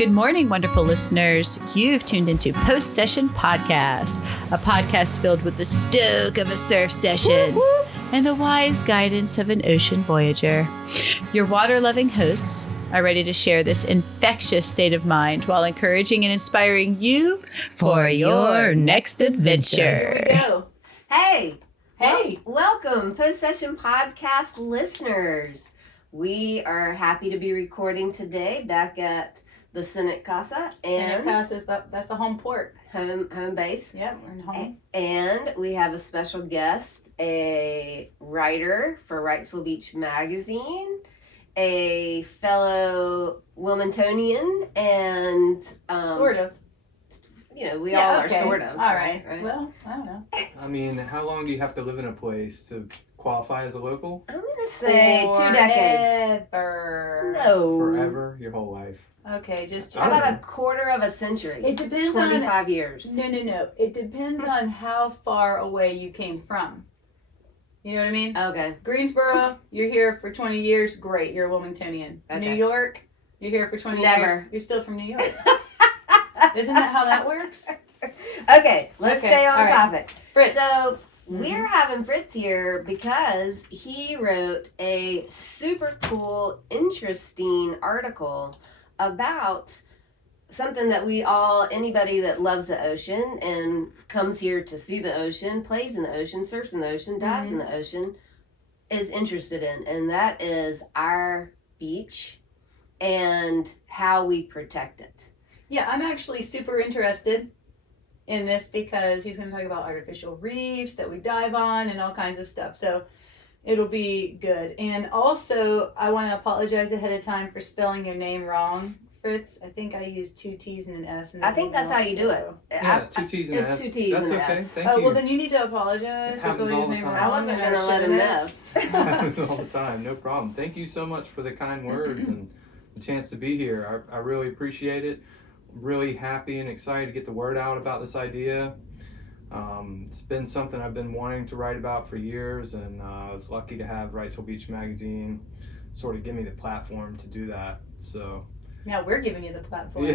Good morning, wonderful listeners. You've tuned into Post Session Podcast, a podcast filled with the stoke of a surf session and the wise guidance of an ocean voyager. Your water-loving hosts are ready to share this infectious state of mind while encouraging and inspiring you for your next adventure. Here we go. Hey. Hey. Welcome, Post Session Podcast listeners. We are happy to be recording today back at the Senate Casa and Senate Casa, that's the home port. home base. Yep, we're in home. And we have a special guest, a writer for Wrightsville Beach magazine, a fellow Wilmingtonian, and Sort of. You know, we all okay. are sort of. All right. Well, I don't know. I mean, how long do you have to live in a place to qualify as a local? I'm gonna say 2 decades. Forever. No. Forever? Your whole life? Okay, just How about a quarter of a century? It depends 25 years. No. It depends on how far away you came from. You know what I mean? Okay. Greensboro, you're here for 20 years, great, you're a Wilmingtonian. Okay. New York, you're here for 20 Never. years, you're still from New York. Isn't that how that works? Okay, let's stay on all right. topic. Fritts. So we're having Fritz here because he wrote a super cool, interesting article about something that anybody that loves the ocean and comes here to see the ocean, plays in the ocean, surfs in the ocean, dives in the ocean, is interested in. And that is our beach and how we protect it. Yeah, I'm actually super interested in this because he's going to talk about artificial reefs that we dive on and all kinds of stuff. So it'll be good. And also, I want to apologize ahead of time for spelling your name wrong, Fritz. I think I used 2 T's and an S. I think that's how you do it. Yeah, 2 T's and an S. It's 2 T's That's and an okay. S. Thank Oh, you. well, then you need to apologize It for happens spelling his all the name time. wrong. I wasn't and going to our let show him notes. know. It happens all the time. No problem. Thank you so much for the kind words and the chance to be here. I really appreciate it. I'm really happy and excited to get the word out about this idea. It's been something I've been wanting to write about for years, and I was lucky to have Wrightsville Beach magazine sort of give me the platform to do that. So Now we're giving you the platform.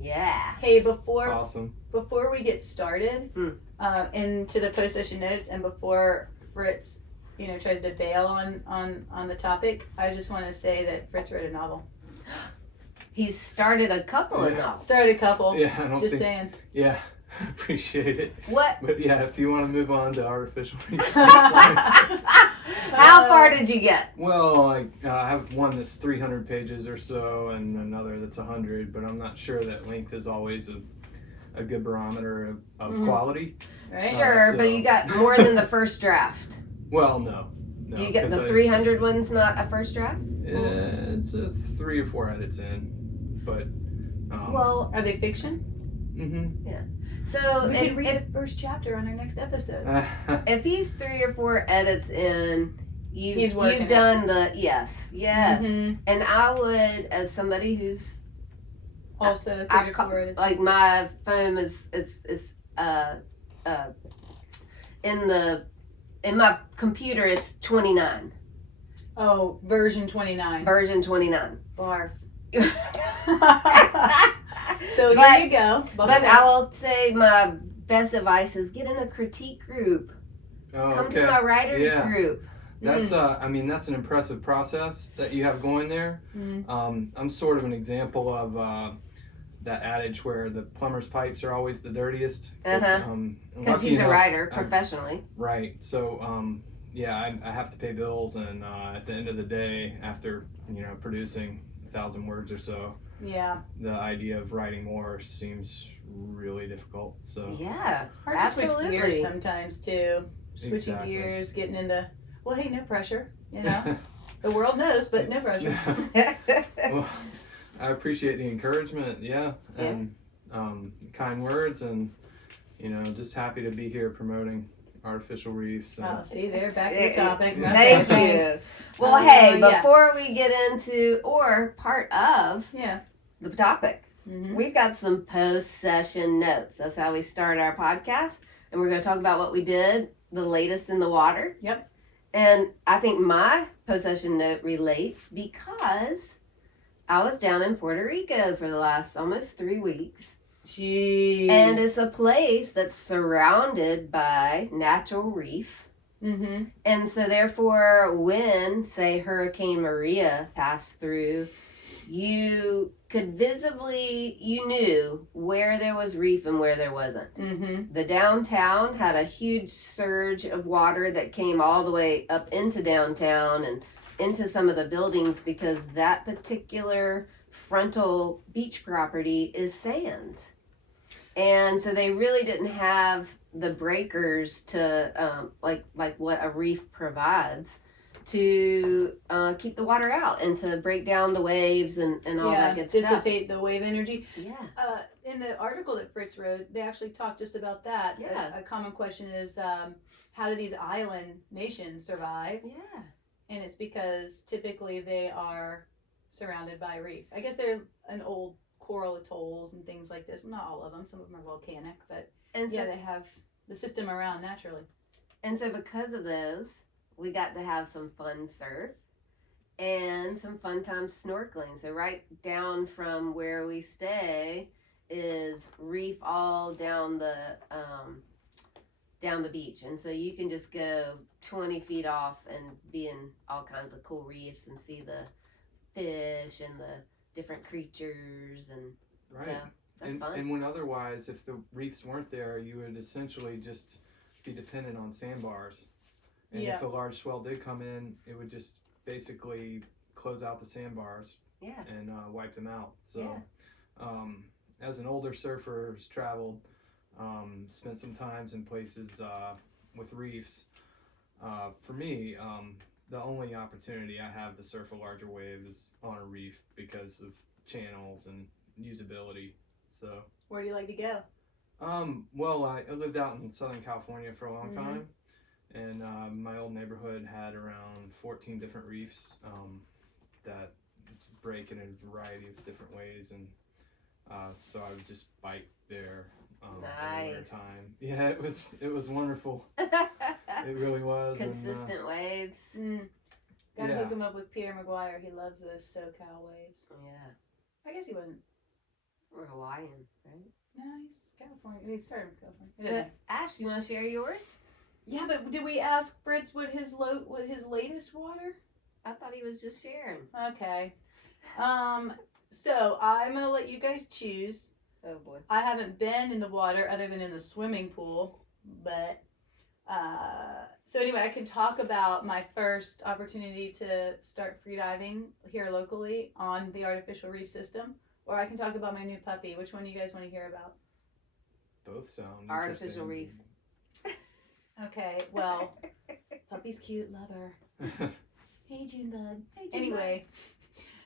Yeah. Hey, before Awesome. we get started into the post session notes, and before Fritz, tries to bail on the topic, I just want to say that Fritz wrote a novel. He's started a couple of novels. Started a couple. Yeah, I don't Just think. saying. Yeah, I appreciate it. What? But yeah, if you want to move on to artificial reefs, How far did you get? well, I have one that's 300 pages or so, and another that's 100. But I'm not sure that length is always a good barometer of quality. Right? Sure, so- but you got more than the first draft. Well, no. You get 'cause the I- 300 one's not a first draft? It's a 3 or 4 edits in, but. Well, Are they fiction? so We could if, read the first chapter on our next episode. if he's 3 or 4 edits in, He's working you've it. done the yes. Mhm. And I would, as somebody who's Also, 3 I've to 4 edits. like my phone is in my computer it's 29, Oh, version 29. version 29. Barf. So But- here you go. But I will say my best advice is get in a critique group. Oh, Come okay. to my writers Yeah. group. That's I mean, that's an impressive process that you have going there. I'm sort of an example of that adage where the plumber's pipes are always the dirtiest. Because he's a writer professionally. Right. So I have to pay bills, and at the end of the day, after producing 1,000 words or so, Yeah. the idea of writing more seems really difficult. So Yeah, Hard to switch absolutely. gears sometimes too. Switching Exactly. gears, getting into. Well, hey, no pressure. The world knows, but no pressure. Well, I appreciate the encouragement, and kind words, and just happy to be here promoting artificial reefs. Oh, see, they're back to the topic. Yeah. Thank Thanks. you. Well, hey, yeah. before we get into or part of Yeah. the topic, Mm-hmm. we've got some post-session notes. That's how we start our podcast, and we're going to talk about what we did, the latest in the water. Yep. And I think my post-session note relates because I was down in Puerto Rico for the last almost 3 weeks. Jeez. And it's a place that's surrounded by natural reef. Mm-hmm. And so therefore, when, say, Hurricane Maria passed through, you could visibly, you knew where there was reef and where there wasn't. Mm-hmm. The downtown had a huge surge of water that came all the way up into downtown and into some of the buildings because that particular frontal beach property is sand. And so they really didn't have the breakers to, like what a reef provides, to keep the water out and to break down the waves and all that good stuff. Dissipate the wave energy. Yeah. In the article that Fritz wrote, they actually talked just about that. Yeah. A common question is, how do these island nations survive? Yeah. And it's because typically they are surrounded by reef. I guess they're an old coral atolls and things like this. Well, not all of them. Some of them are volcanic, but And so, they have the system around naturally. And so because of those, we got to have some fun surf and some fun time snorkeling. So right down from where we stay is reef all down the beach. And so you can just go 20 feet off and be in all kinds of cool reefs and see the fish and the different creatures, and Right. so that's fun. And when otherwise, if the reefs weren't there, you would essentially just be dependent on sandbars. And if a large swell did come in, it would just basically close out the sandbars Yeah. and wipe them out. So, Yeah. as an older surfer who's traveled, spent some times in places with reefs, for me, the only opportunity I have to surf a larger wave is on a reef because of channels and usability. So, Where do you like to go? well, I lived out in Southern California for a long Mhm. time, and my old neighborhood had around 14 different reefs that break in a variety of different ways, and so I would just bike there in the winter time. Yeah, it was wonderful. It really was. Consistent waves. Gotta Yeah. hook him up with Peter McGuire. He loves those SoCal waves. Yeah. I guess he wasn't. We're Hawaiian, right? Nice. California. He started in California. So, Ash, you want to share yours? Yeah, but did we ask Fritz what his latest water? I thought he was just sharing. Okay. So I'm gonna let you guys choose. Oh boy. I haven't been in the water other than in the swimming pool, but so anyway, I can talk about my first opportunity to start freediving here locally on the artificial reef system, or I can talk about my new puppy. Which one do you guys want to hear about? Both sound Artificial interesting. Okay, well, puppy's cute, love her. Hey, Junebug. Hey, Junebug. Anyway,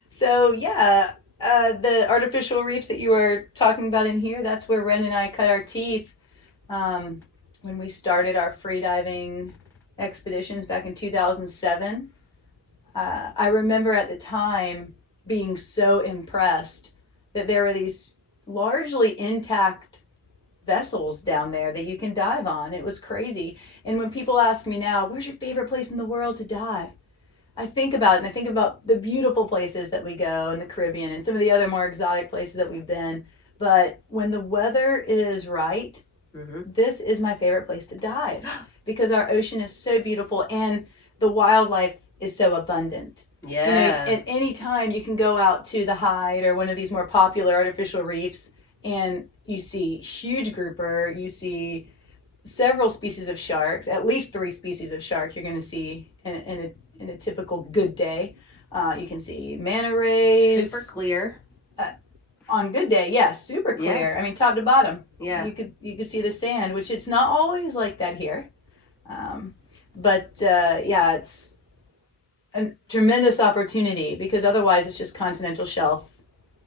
so yeah, the artificial reefs that you were talking about in here, that's where Ren and I cut our teeth when we started our freediving expeditions back in 2007. I remember at the time being so impressed that there were these largely intact vessels down there that you can dive on. It was crazy. And when people ask me now, where's your favorite place in the world to dive? I think about it, and I think about the beautiful places that we go in the Caribbean and some of the other more exotic places that we've been. But when the weather is right, this is my favorite place to dive because our ocean is so beautiful and the wildlife is so abundant. Yeah. At any time you can go out to the Hyde or one of these more popular artificial reefs and you see huge grouper, you see several species of sharks, at least 3 species of shark you're going to see in a typical good day. You can see manta rays. Super clear. On good day, yes, super clear. I mean, top to bottom. Yeah. You could see the sand, which it's not always like that here. But it's a tremendous opportunity because otherwise it's just continental shelf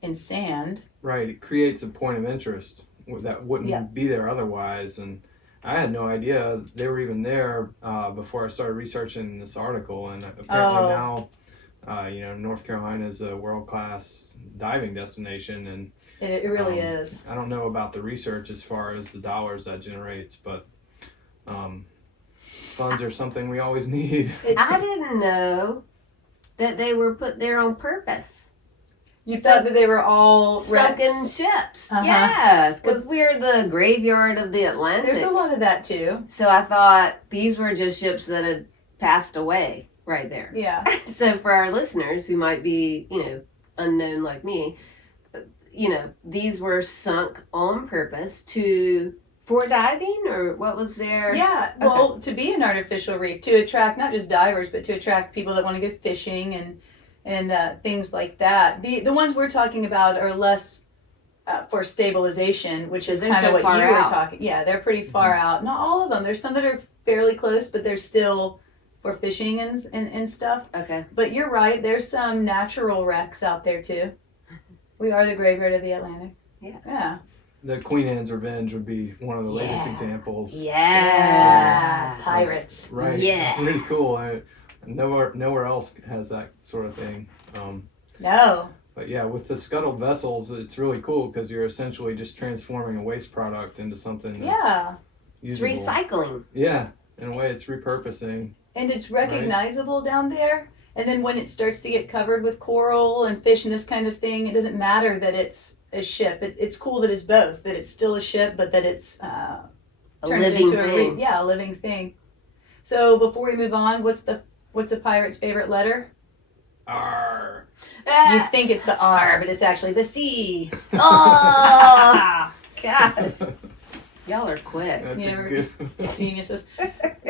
and sand. Right, it creates a point of interest that wouldn't be there otherwise, and I had no idea they were even there before I started researching this article, and apparently now, North Carolina is a world-class diving destination, and it really is. I don't know about the research as far as the dollars that generates, but funds are something we always need. I didn't know that they were put there on purpose. You thought that they were all sunken wrecks? ships. Uh-huh. Yeah, because we're the graveyard of the Atlantic. There's a lot of that too. So I thought these were just ships that had passed away right there. Yeah. So for our listeners who might be, unknown like me, these were sunk on purpose for diving, or what was there? Yeah, well, to be an artificial reef, to attract not just divers, but to attract people that want to go fishing and things like that. The ones we're talking about are less for stabilization, which is They're kind of so what far you were out. talking. Yeah, they're pretty far out. Not all of them. There's some that are fairly close, but they're still for fishing and stuff. Okay. But you're right. There's some natural wrecks out there too. We are the graveyard of the Atlantic. Yeah. Yeah. The Queen Anne's Revenge would be one of the latest examples. Yeah. Pirates. Right. Yeah. Pretty cool. Nowhere else has that sort of thing. No. But yeah, with the scuttled vessels, it's really cool because you're essentially just transforming a waste product into something that's Yeah. It's usable. recycling. Yeah, in a way, it's repurposing. And it's recognizable down there. And then when it starts to get covered with coral and fish and this kind of thing, it doesn't matter that it's a ship. It's cool that it's both. That it's still a ship, but that it's A turned living into thing. a living thing. So before we move on, what's a pirate's favorite letter? Arr. You think it's the R, but it's actually the C. Oh, gosh. Y'all are quick. That's Yeah, a we're- good. Geniuses.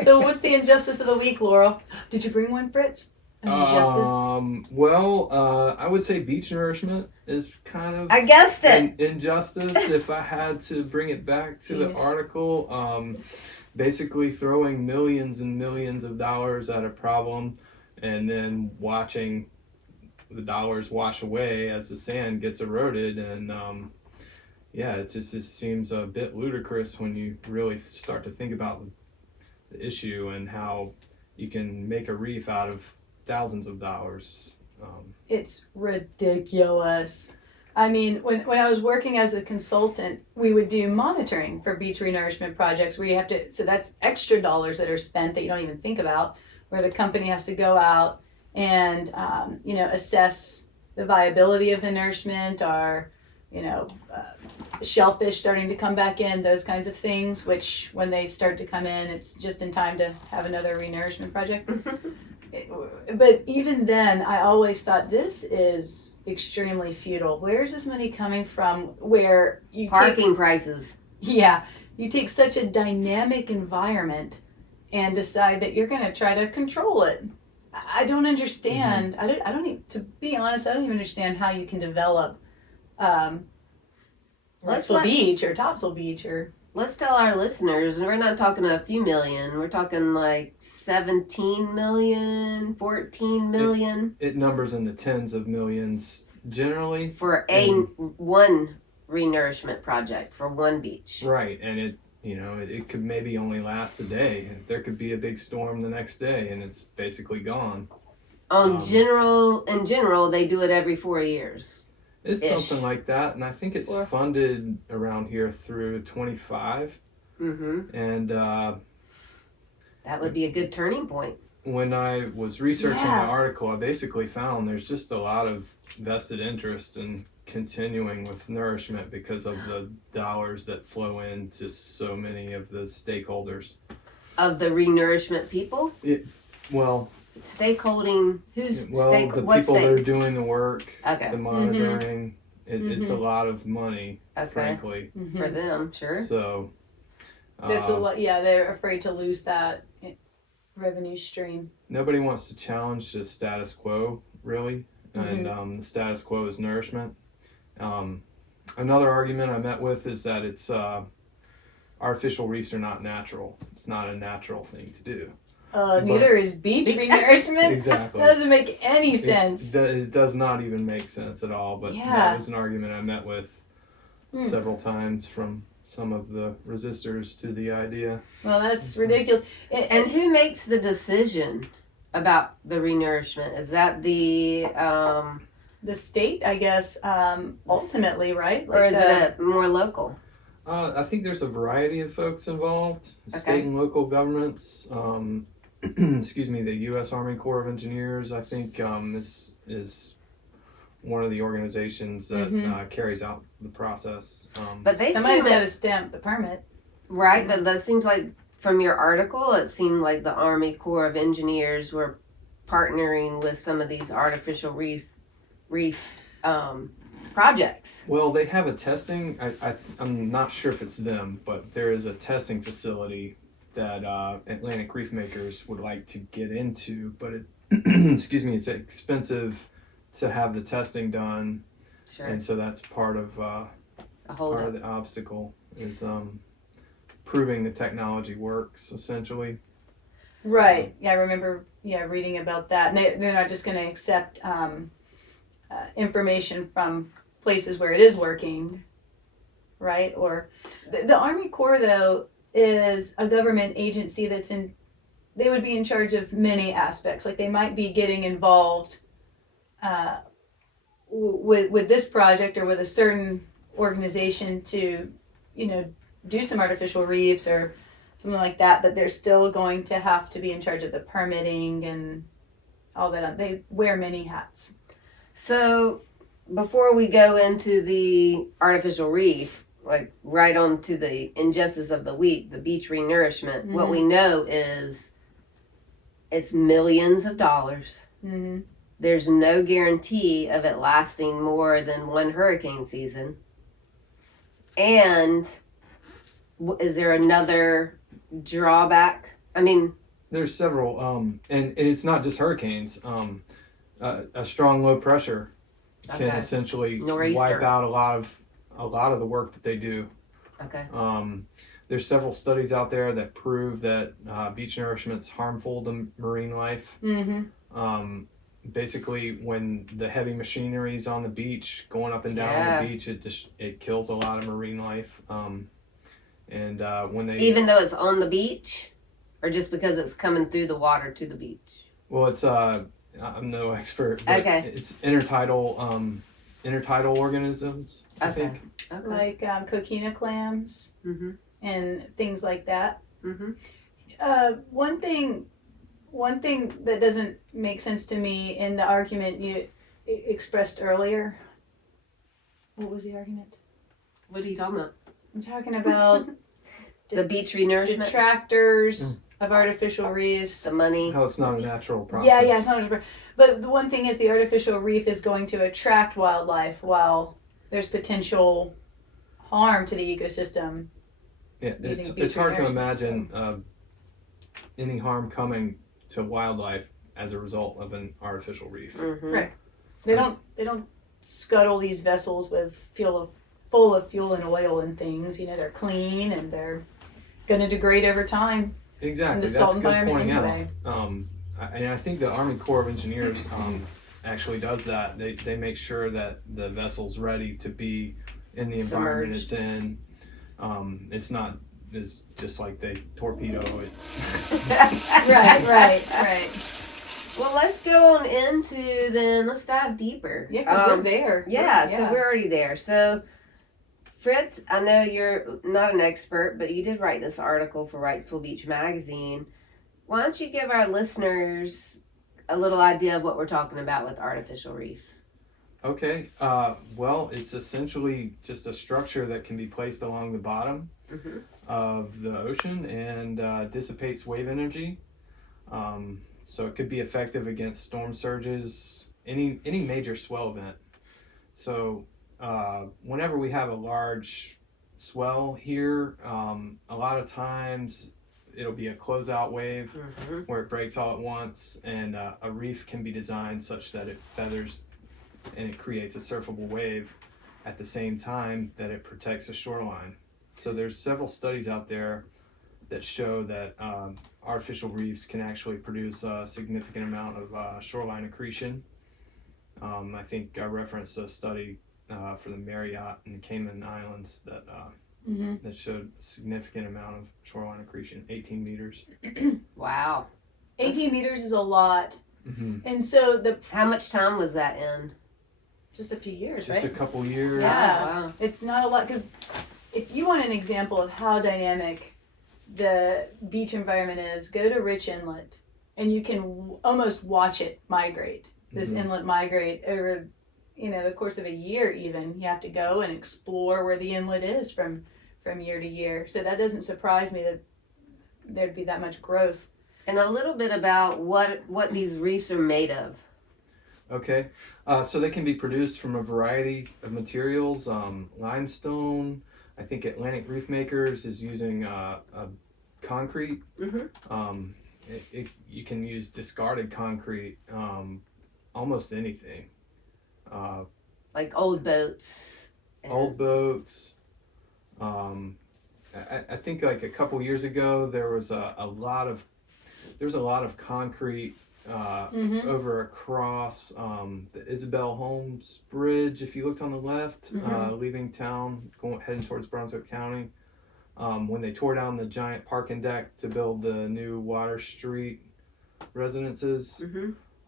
So what's the injustice of the week, Laurel? Did you bring one, Fritz? An injustice? Well, I would say beach nourishment is kind of I guessed it. an injustice. If I had to bring it back to the Genius. article, basically throwing millions and millions of dollars at a problem and then watching the dollars wash away as the sand gets eroded. And it just seems a bit ludicrous when you really start to think about the issue and how you can make a reef out of thousands of dollars. It's ridiculous. I mean, when I was working as a consultant, we would do monitoring for beach renourishment projects where you have to, so that's extra dollars that are spent that you don't even think about, where the company has to go out and, assess the viability of the nourishment, or, shellfish starting to come back in, those kinds of things, which when they start to come in, it's just in time to have another renourishment project. But even then, I always thought this is extremely futile. Where's this money coming from? Where you Parking prices. you take such a dynamic environment and decide that you're going to try to control it. I don't understand. I don't even, to be honest, I don't even understand how you can develop Wrightsville Beach or Topsail Beach or. Let's tell our listeners, we're not talking a few million. We're talking like 17 million, 14 million. It numbers in the tens of millions generally. For one renourishment project for one beach. Right, and it could maybe only last a day. There could be a big storm the next day, and it's basically gone. In general, they do it every 4 years. It's Ish. something like that, and I think it's funded around here through 25. Mm-hmm. And that would be a good turning point. when I was researching the article, I basically found there's just a lot of vested interest in continuing with nourishment because of the dollars that flow into so many of the stakeholders. Of the renourishment people? Stakeholding, who's the people that are doing the work, Okay. the monitoring, it's a lot of money, frankly. For them, sure. So That's a lot. Yeah, they're afraid to lose that revenue stream. nobody wants to challenge the status quo, really, and the status quo is nourishment. Another argument I met with is that it's artificial reefs are not natural. It's not a natural thing to do. Neither is beach renourishment. Exactly. That doesn't make any sense. It does not even make sense at all. But that was an argument I met with several times from some of the resistors to the idea. Well, that's ridiculous. And who makes the decision about the renourishment? Is that the state, I guess, ultimately, right? or is it more local? I think there's a variety of folks involved. Okay. State and local governments. Excuse me, the U.S. Army Corps of Engineers, I think, is one of the organizations that carries out the process. But they Somebody's seem got to stamp the permit. right. But that seems like from your article, it seemed like the Army Corps of Engineers were partnering with some of these artificial reef projects. Well, they have a testing. I'm not sure if it's them, but there is a testing facility that Atlantic Reef Makers would like to get into, but it, excuse me, it's expensive to have the testing done, Sure. and so that's part of A whole part of the obstacle is proving the technology works essentially. Right. Yeah, I remember reading about that. And they're not just going to accept information from places where it is working, right? Or the Army Corps, though, is a government agency they would be in charge of many aspects. Like they might be getting involved with this project or with a certain organization to, do some artificial reefs or something like that, but they're still going to have to be in charge of the permitting and all that. They wear many hats. So before we go into the artificial reef, like right on to the injustice of the week, the beach renourishment, what we know is it's millions of dollars. Mm-hmm. There's no guarantee of it lasting more than one hurricane season. And is there another drawback? I mean, There's several, and it's not just hurricanes. A strong low pressure can Okay. essentially Nor'easter. wipe out a lot of the work that they do. okay. There's several studies out there that prove that beach nourishment's harmful to marine life. Mm-hmm. Basically, when the heavy machinery is on the beach, going up and down the beach, it kills a lot of marine life. And when they Even though it's on the beach, or just because it's coming through the water to the beach? well, it's I'm no expert, but Okay. it's intertidal organisms. I Okay. think. Okay. Like coquina clams Mm-hmm. and things like that. Mm-hmm. One thing that doesn't make sense to me in the argument you expressed earlier. What was the argument? What are you talking about? I'm talking about The beach renourishment? detractors of artificial reefs. The money? How it's not a natural process. Yeah, it's not. But the one thing is, the artificial reef is going to attract wildlife, while there's potential harm to the ecosystem. Yeah, using it's hard to nourishment, imagine any harm coming to wildlife as a result of an artificial reef. Mm-hmm. Right. They don't scuttle these vessels with full of fuel and oil and things. They're clean and they're going to degrade over time. Exactly, the that's salt good environment pointing anyway. out. And I think the Army Corps of Engineers actually does that. They make sure that the vessel's ready to be in the environment it's in. It's not just like they torpedo it. Right. Well, let's go on into then. Let's dive deeper. Yeah, because we're there. Yeah, so we're already there. So, Fritz, I know you're not an expert, but you did write this article for Wrightsville Beach magazine. Why don't you give our listeners a little idea of what we're talking about with artificial reefs? Okay. Well, it's essentially just a structure that can be placed along the bottom Mm-hmm. of the ocean and dissipates wave energy. So it could be effective against storm surges, any major swell event. So whenever we have a large swell here, a lot of times it'll be a closeout wave Mm-hmm. where it breaks all at once, and a reef can be designed such that it feathers and it creates a surfable wave at the same time that it protects the shoreline. So there's several studies out there that show that artificial reefs can actually produce a significant amount of shoreline accretion. I think I referenced a study for the Marriott and the Cayman Islands that that showed a significant amount of shoreline accretion, 18 meters. Wow. 18 meters is a lot. Mm-hmm. And so How much time was that in? just a few years, Just right? a couple years. Yeah. Wow. It's not a lot, because if you want an example of how dynamic the beach environment is, go to Rich Inlet and you can almost watch it migrate. This Mhm. inlet migrate over the course of a year even. You have to go and explore where the inlet is from year to year. So that doesn't surprise me that there'd be that much growth. And a little bit about what these reefs are made of. Okay, so they can be produced from a variety of materials. Limestone, I think Atlantic Reef Makers is using a concrete. You can use discarded concrete, almost anything. Like old boats. Old boats. I think like a couple years ago there was a lot of concrete over across the Isabel Holmes Bridge. If you looked on the left, leaving town, heading towards Brunswick County, when they tore down the giant parking deck to build the new Water Street residences,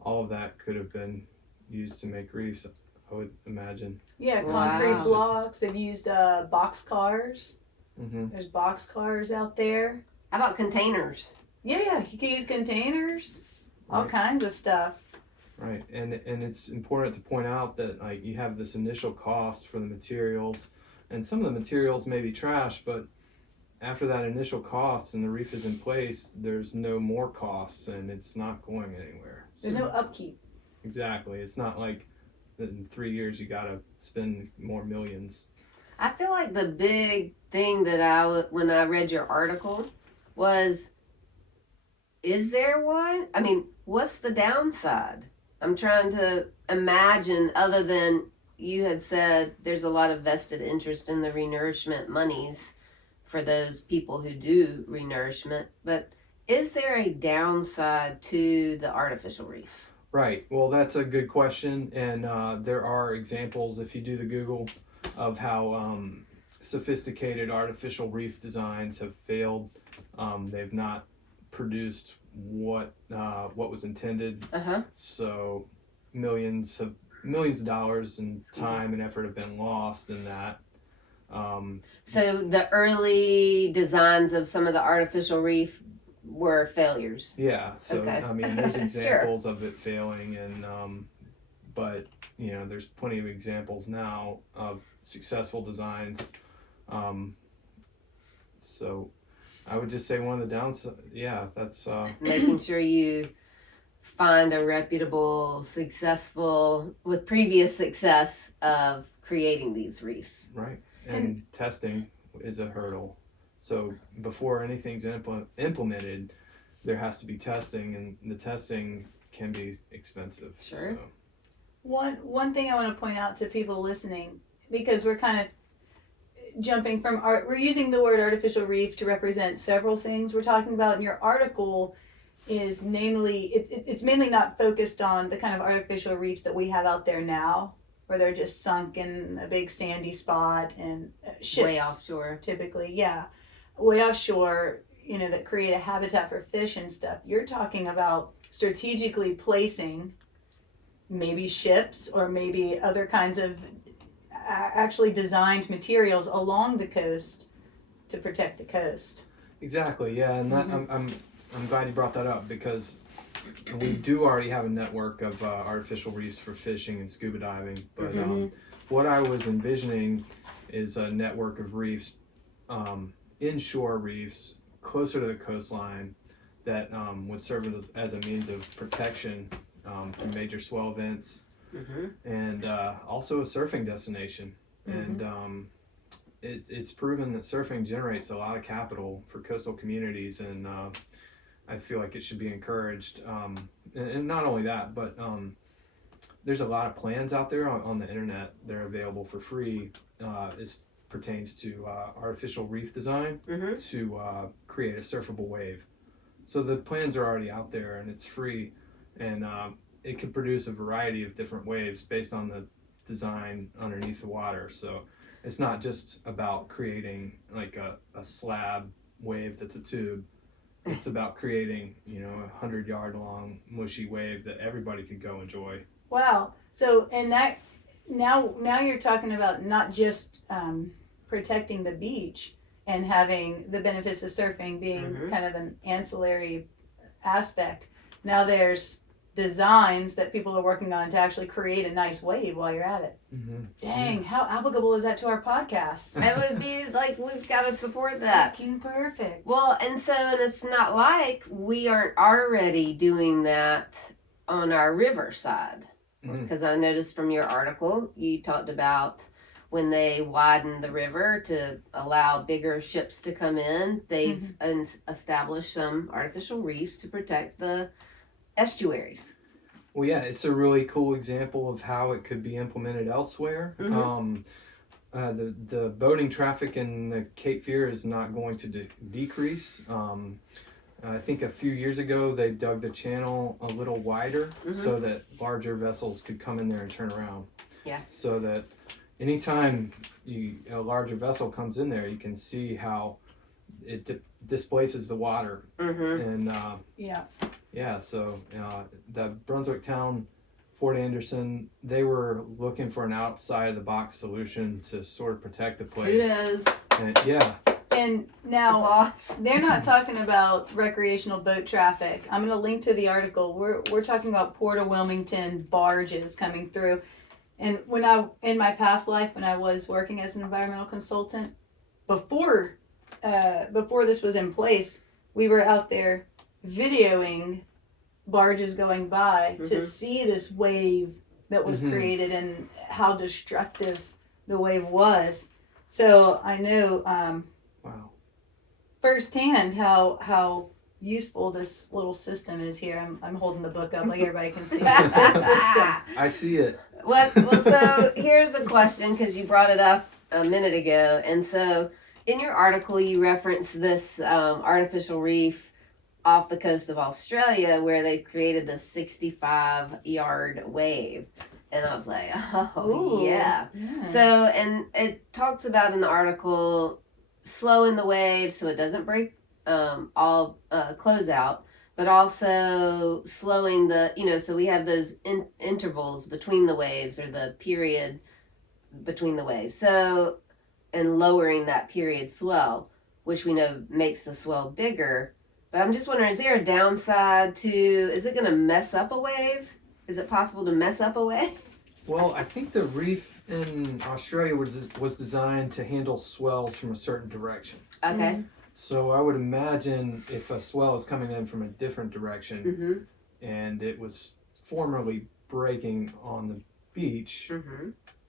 all of that could have been used to make reefs, I would imagine. Yeah, concrete blocks. They've used box cars. There's box cars out there. How about containers? Yeah, you can use containers, all kinds of stuff. Right, and it's important to point out that like you have this initial cost for the materials, and some of the materials may be trash, but after that initial cost and the reef is in place, there's no more costs, and it's not going anywhere. There's no upkeep. Exactly, it's not like in 3 years you gotta spend more millions. I feel like the big thing that when I read your article was, is there one? I mean, what's the downside? I'm trying to imagine, other than you had said there's a lot of vested interest in the Renourishment monies for those people who do Renourishment, but is there a downside to the artificial reef? Right, well that's a good question, and there are examples, if you do the Google, of how sophisticated artificial reef designs have failed. They've not produced what was intended. So millions of dollars and time and effort have been lost in that. So the early designs of some of the artificial reef were failures. Yeah. So Okay. I mean, there's examples of it failing, and but there's plenty of examples now of successful designs. So I would just say one of the downsides, that's making sure you find a reputable, successful, with previous success of creating these reefs. Right, and testing is a hurdle. So before anything's implemented, there has to be testing, and the testing can be expensive. Sure. So. One thing I want to point out to people listening, because we're kind of jumping from we're using the word artificial reef to represent several things we're talking about in your article, is namely it's mainly not focused on the kind of artificial reefs that we have out there now, where they're just sunk in a big sandy spot and ships way offshore typically, way offshore, that create a habitat for fish and stuff. You're talking about strategically placing maybe ships or maybe other kinds of actually designed materials along the coast to protect the coast. Exactly, yeah, and that, I'm glad you brought that up, because we do already have a network of artificial reefs for fishing and scuba diving, but what I was envisioning is a network of reefs, inshore reefs closer to the coastline, that would serve as a means of protection from major swell events, and also a surfing destination. And it's proven that surfing generates a lot of capital for coastal communities, and I feel like it should be encouraged. And not only that, but there's a lot of plans out there on the internet. They're available for free. It pertains to artificial reef design to create a surfable wave. So the plans are already out there, and it's free, and it can produce a variety of different waves based on the design underneath the water. So it's not just about creating like a slab wave that's a tube. It's about creating, a 100-yard long mushy wave that everybody could go enjoy. Wow. So, and that now you're talking about not just protecting the beach and having the benefits of surfing being kind of an ancillary aspect. Now there's designs that people are working on to actually create a nice wave while you're at it. Mm-hmm. Dang, how applicable is that to our podcast? It would be like, we've got to support that. Fucking perfect. Well, and it's not like we aren't already doing that on our river side. Because I noticed from your article, you talked about when they widened the river to allow bigger ships to come in, they've established some artificial reefs to protect the estuaries. Well, yeah, it's a really cool example of how it could be implemented elsewhere. The boating traffic in the Cape Fear is not going to decrease. I think a few years ago they dug the channel a little wider so that larger vessels could come in there and turn around. Yeah. So that anytime a larger vessel comes in there, you can see how it displaces the water. And so the Brunswick town, Fort Anderson, they were looking for an outside of the box solution to sort of protect the place. Kudos. And now they're not talking about recreational boat traffic. I'm going to link to the article. We're talking about Port of Wilmington barges coming through. And in my past life, when I was working as an environmental consultant, before this was in place, we were out there videoing barges going by to see this wave that was created and how destructive the wave was. So I know firsthand how useful this little system is here. I'm holding the book up like everybody can see. I see it. Well, so here's a question, because you brought it up a minute ago. And so in your article, you referenced this artificial reef off the coast of Australia where they created the 65-yard wave. And I was like, yeah. So, and it talks about in the article slowing the wave so it doesn't break all close out, but also slowing the, so we have those intervals between the waves, or the period between the waves. So, and lowering that period swell, which we know makes the swell bigger. But I'm just wondering, is there a downside is it going to mess up a wave? Is it possible to mess up a wave? Well, I think the reef in Australia was designed to handle swells from a certain direction. Okay. So I would imagine if a swell is coming in from a different direction and it was formerly breaking on the beach,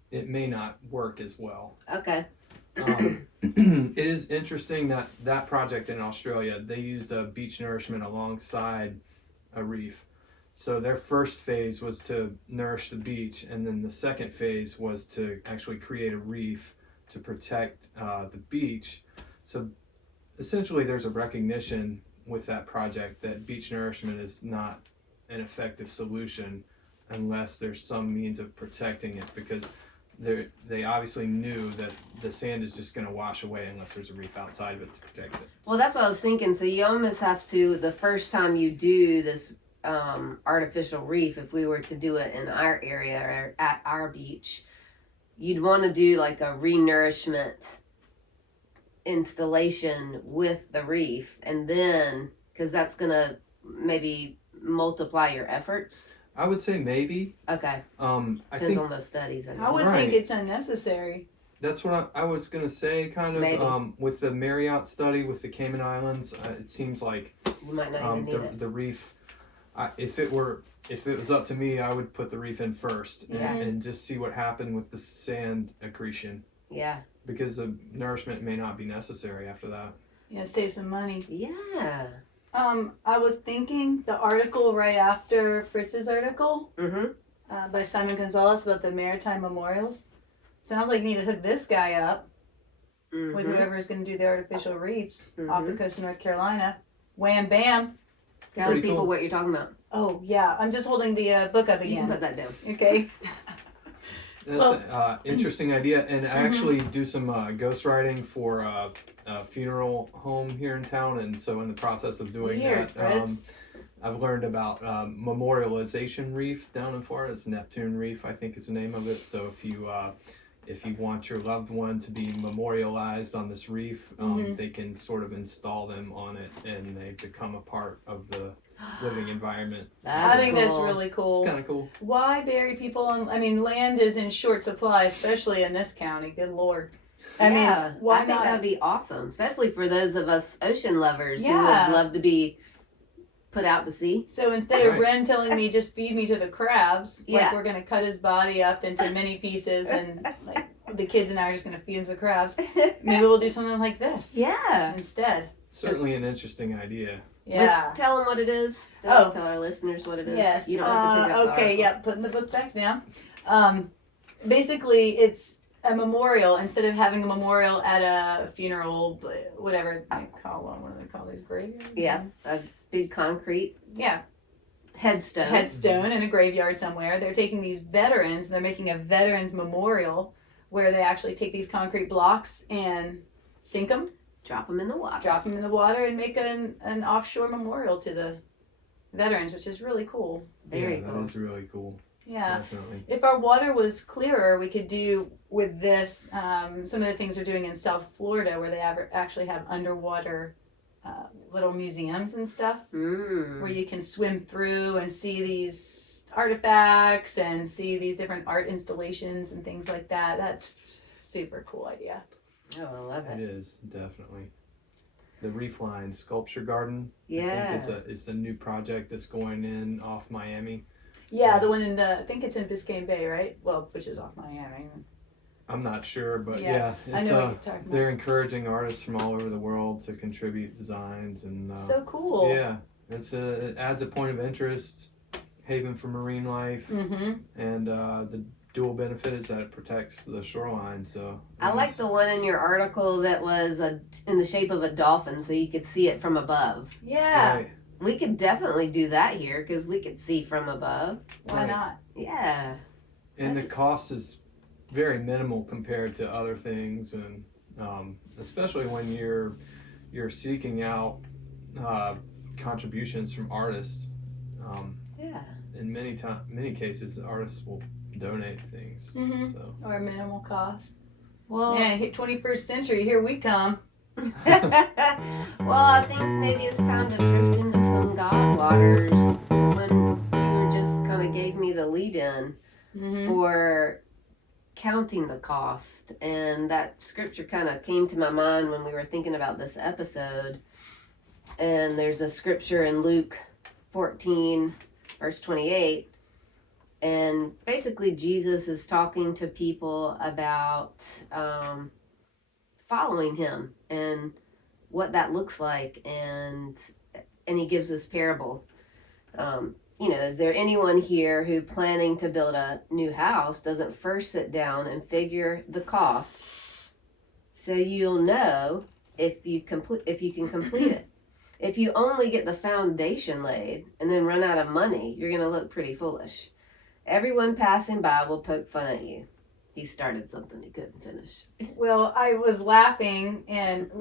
it may not work as well. Okay. It is interesting that project in Australia, they used a beach nourishment alongside a reef. So their first phase was to nourish the beach, and then the second phase was to actually create a reef to protect the beach. So essentially there's a recognition with that project that beach nourishment is not an effective solution unless there's some means of protecting it, because they obviously knew that the sand is just going to wash away unless there's a reef outside of it to protect it. Well, that's what I was thinking. So you almost have to, the first time you do this artificial reef, if we were to do it in our area or at our beach, you'd want to do like a renourishment installation with the reef, and then, because that's going to maybe multiply your efforts. I would say maybe. Okay. I Depends think on those studies. I would think it's unnecessary. That's what I was going to say, kind of. Maybe. With the Marriott study with the Cayman Islands, it seems like You might not even need it. the reef, if it was up to me, I would put the reef in first and just see what happened with the sand accretion. Yeah. Because the nourishment may not be necessary after that. Yeah, save some money. Yeah. I was thinking the article right after Fritz's article by Simon Gonzalez about the maritime memorials. Sounds like you need to hook this guy up with whoever's going to do the artificial reefs off the coast of North Carolina. Wham bam. Tell the Pretty people cool. what you're talking about. Oh, yeah. I'm just holding the book up again. You can put that down. Okay. That's an interesting idea, and I actually do some ghostwriting for a funeral home here in town, and so in the process of doing Weird, that, I've learned about memorialization reef down in Florida. It's Neptune Reef, I think is the name of it. So if you if you want your loved one to be memorialized on this reef, they can sort of install them on it, and they become a part of the living environment. I think that's really cool. It's kind of cool. Why bury people on? I mean, land is in short supply, especially in this county. Good Lord. I mean, why I think not? that would be awesome, especially for those of us ocean lovers who Yeah. would love to be put out to sea. So instead of Right. Ren telling me just feed me to the crabs, like Yeah. we're gonna cut his body up into many pieces, and like the kids and I are just gonna feed him to the crabs. Maybe we'll do something like this Yeah. instead. Certainly an interesting idea. Yeah. Which, tell them what it is. Oh. Tell our listeners what it is. Yes. You don't have to pick up the okay. article. Yeah. Putting the book back down. Basically, it's a memorial. Instead of having a memorial at a funeral, whatever they call them. What do they call these graveyards? Yeah. A big concrete Yeah. headstone. In a graveyard somewhere. They're taking these veterans. They're making a veterans memorial where they actually take these concrete blocks and sink them, Drop them in the water. drop them in the water, and make an offshore memorial to the veterans, which is really cool. Very Yeah, cool. that is really cool. Yeah. Definitely. If our water was clearer, we could do with this some of the things they're doing in South Florida, where they actually have underwater little museums and stuff, where you can swim through and see these artifacts and see these different art installations and things like that. That's super cool idea. Oh, I love It it. is, definitely. The Reef Line Sculpture Garden, I Yeah. think is a new project that's going in off Miami. Yeah, the one in I think it's in Biscayne Bay, right? Well, which is off Miami. I'm not sure, but Yeah, yeah, I it's, know what you're talking about. they're encouraging artists from all over the world to contribute designs, and So cool. yeah, it adds a point of interest, haven for marine life, Mm-hmm. and the dual benefit is that it protects the shoreline. So I like the one in your article that was in the shape of a dolphin, so you could see it from above. Yeah. Right. We could definitely do that here because we could see from above. Why Right. not? Yeah. And the cost is very minimal compared to other things, and especially when you're seeking out contributions from artists. Yeah. In many cases, the artists will donate things. Mhm. So Or minimal cost. Well, Yeah, hit 21st century. Here we come. well, I think maybe it's time to drift into some God waters when you just kind of gave me the lead in Mm-hmm. for counting the cost. And that scripture kind of came to my mind when we were thinking about this episode. And there's a scripture in Luke 14, verse 28. And basically, Jesus is talking to people about following him and what that looks like. And he gives this parable. Is there anyone here who planning to build a new house doesn't first sit down and figure the cost so you'll know if you can complete it? If you only get the foundation laid and then run out of money, you're going to look pretty foolish. Everyone passing by will poke fun at you. He started something he couldn't finish. Well, I was laughing and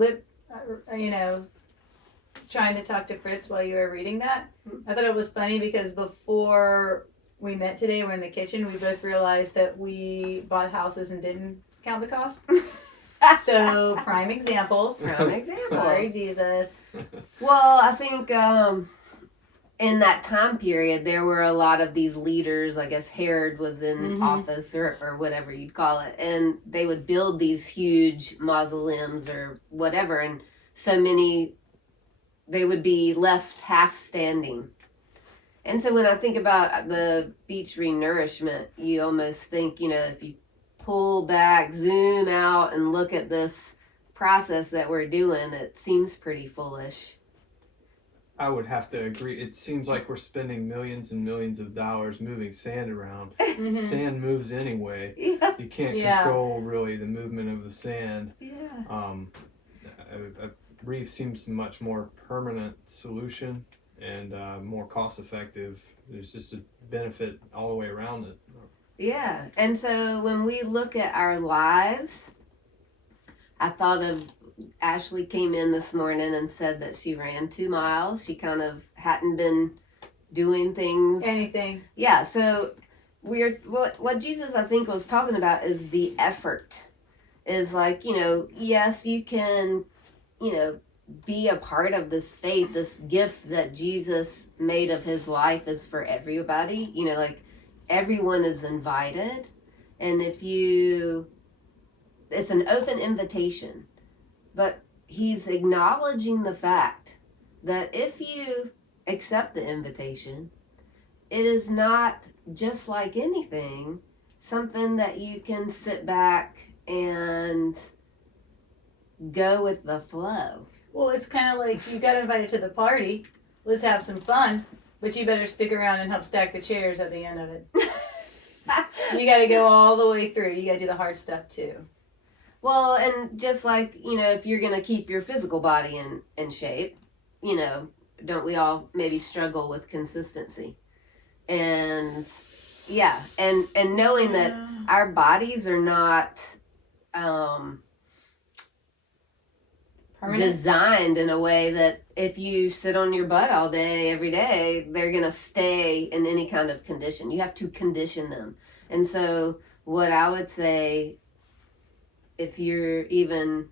trying to talk to Fritz while you were reading that. I thought it was funny because before we met today, we're in the kitchen, we both realized that we bought houses and didn't count the cost. So, prime examples. Prime example. Sorry, Jesus. Well, I think in that time period, there were a lot of these leaders. I guess Herod was in office or whatever you'd call it. And they would build these huge mausoleums or whatever. And so many, they would be left half standing. And so when I think about the beach renourishment, you almost think, if you pull back, zoom out, and look at this process that we're doing, it seems pretty foolish. I would have to agree. It seems like we're spending millions and millions of dollars moving sand around. Mhm. Sand moves anyway. Yeah. You can't Yeah. control really the movement of the sand. Yeah. A reef seems a much more permanent solution and more cost effective. There's just a benefit all the way around it. Yeah. And so when we look at our lives, I thought of Ashley came in this morning and said that she ran 2 miles. She kind of hadn't been doing things. Anything. Yeah. So what Jesus, I think, was talking about is the effort. Is like, yes, you can, be a part of this faith, this gift that Jesus made of his life is for everybody. Like everyone is invited. And it's an open invitation. But he's acknowledging the fact that if you accept the invitation, it is not just like anything, something that you can sit back and go with the flow. Well, it's kind of like you got invited to the party. Let's have some fun, but you better stick around and help stack the chairs at the end of it. You got to go all the way through. You got to do the hard stuff too. Well, and just like, if you're going to keep your physical body in shape, don't we all maybe struggle with consistency? And yeah, and knowing that our bodies are not designed in a way that if you sit on your butt all day, every day, they're going to stay in any kind of condition. You have to condition them. And so what I would say, if you're even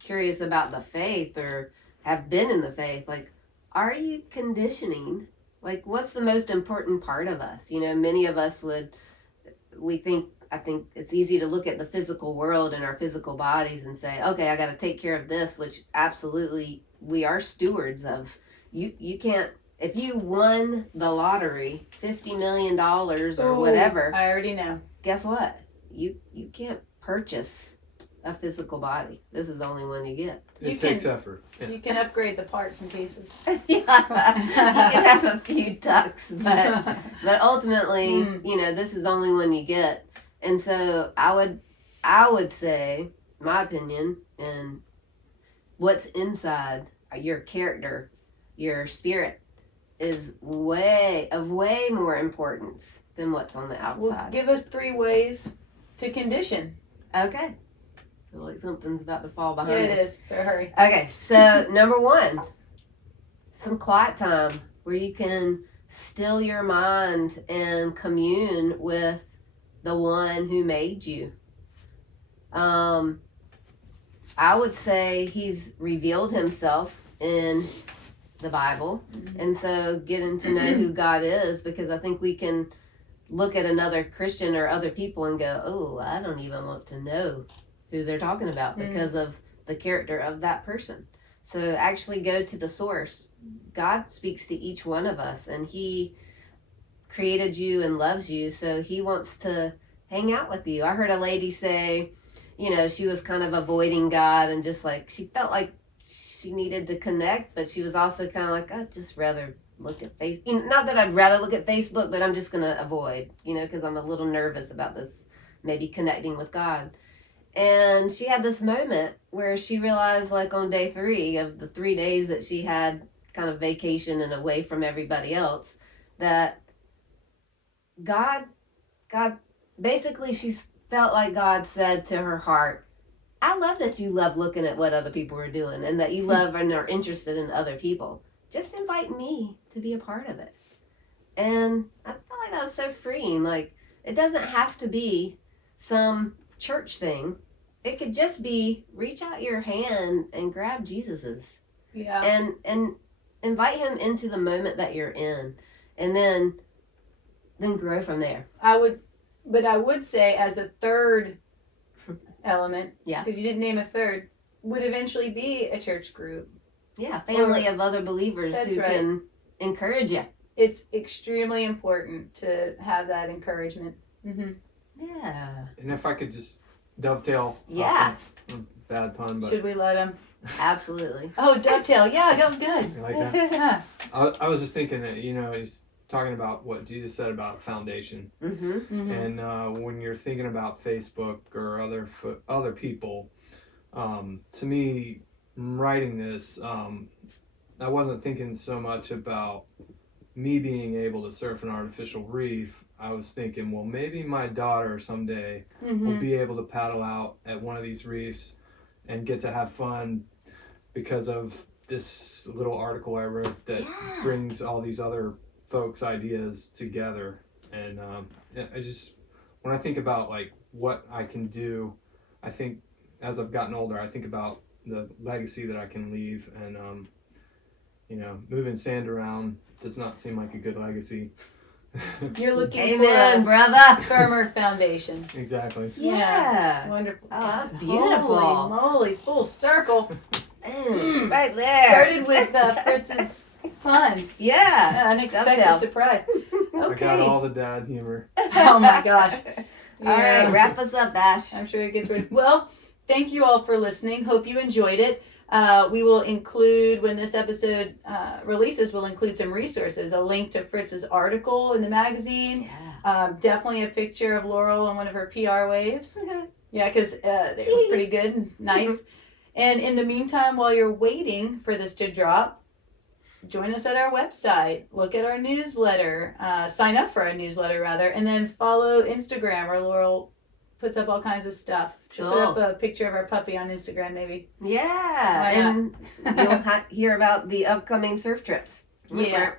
curious about the faith or have been in the faith, like, are you conditioning? Like, what's the most important part of us? Many of us I think it's easy to look at the physical world and our physical bodies and say, okay, I got to take care of this, which absolutely we are stewards of. You can't, if you won the lottery, $50 million or whatever. I already know. Guess what? You can't purchase a physical body. This is the only one you get. It takes effort. Yeah. You can upgrade the parts and pieces. Yeah, you can have a few tucks, but ultimately, this is the only one you get. And so I would say, my opinion, and what's inside your character, your spirit, is way more importance than what's on the outside. Well, give us 3 ways to condition. Okay. I feel like something's about to fall behind me. Yeah, it is. Better hurry. Okay, so number 1, some quiet time where you can still your mind and commune with the one who made you. I would say he's revealed himself in the Bible. Mm-hmm. And so getting to know who God is, because I think we can look at another Christian or other people and go, oh, I don't even want to know who they're talking about because of the character of that person. So actually go to the source. God speaks to each one of us, and he created you and loves you, so he wants to hang out with you. I heard a lady say, she was kind of avoiding God and just like, she felt like she needed to connect, but she was also kind of like, I'd just rather look at Facebook. Not that I'd rather look at Facebook, but I'm just going to avoid, because I'm a little nervous about this, maybe connecting with God. And she had this moment where she realized, like on day 3 of the 3 days that she had kind of vacation and away from everybody else, that God, basically she felt like God said to her heart, I love that you love looking at what other people are doing and that you love and are interested in other people. Just invite me to be a part of it. And I felt like that was so freeing. Like, it doesn't have to be some church thing. It could just be reach out your hand and grab Jesus's. Yeah. And invite him into the moment that you're in. And then grow from there. I would say as a third element, yeah, because you didn't name a third, would eventually be a church group. Yeah, family of other believers who can encourage you. It's extremely important to have that encouragement. Mm-hmm. Yeah. And if I could just dovetail. Yeah. Bad pun, but. Should we let him? Absolutely. Oh, dovetail. Yeah, that was good. You like that? Yeah. I was just thinking that, he's talking about what Jesus said about foundation. Mm-hmm. Mm-hmm. And when you're thinking about Facebook or other people, to me, writing this, I wasn't thinking so much about me being able to surf an artificial reef. I was thinking, well, maybe my daughter someday will be able to paddle out at one of these reefs and get to have fun because of this little article I wrote that brings all these other folks' ideas together. And I just, when I think about like what I can do, I think as I've gotten older, I think about the legacy that I can leave. And you know, moving sand around does not seem like a good legacy. You're looking Amen, for a brother. firmer foundation. Exactly. Yeah. Wonderful. Oh, that's beautiful. Holy moly, full circle. Right there. Started with Fritz's pun. Yeah. Unexpected Dovetail. surprise. I got all Okay. the dad humor. Oh my gosh. All right, wrap us up, Ash. I'm sure it gets weird. Well, thank you all for listening. Hope you enjoyed it. We will include, when this episode releases, we'll include some resources, a link to Fritz's article in the magazine, definitely a picture of Laurel on one of her PR waves. Yeah, because they were pretty good and nice. And in the meantime, while you're waiting for this to drop, join us at our website, look at our newsletter, sign up for our newsletter rather, and then follow Instagram where Laurel puts up all kinds of stuff. She'll put up a picture of our puppy on Instagram maybe. Yeah, and you'll hear about the upcoming surf trips. Yeah,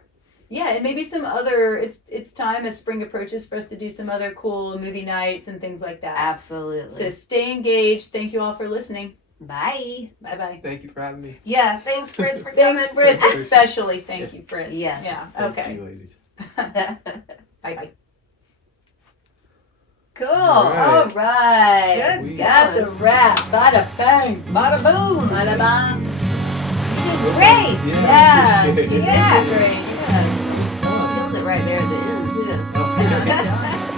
and maybe some other, it's time as spring approaches for us to do some other cool movie nights and things like that. Absolutely. So stay engaged. Thank you all for listening. Bye. Bye-bye. Thank you for having me. Yeah, thanks, Fritz, for coming. Thanks, Fritz. Especially thank you, Fritz. Yes. Yeah, Thank okay. you, ladies. Bye-bye. Cool. All right. Good That's a wrap. Bada bang. Bada boom. Bada bang. Great. Yeah. Appreciate it. Yeah. Great. Killed it right there at the end, too. Oh, okay.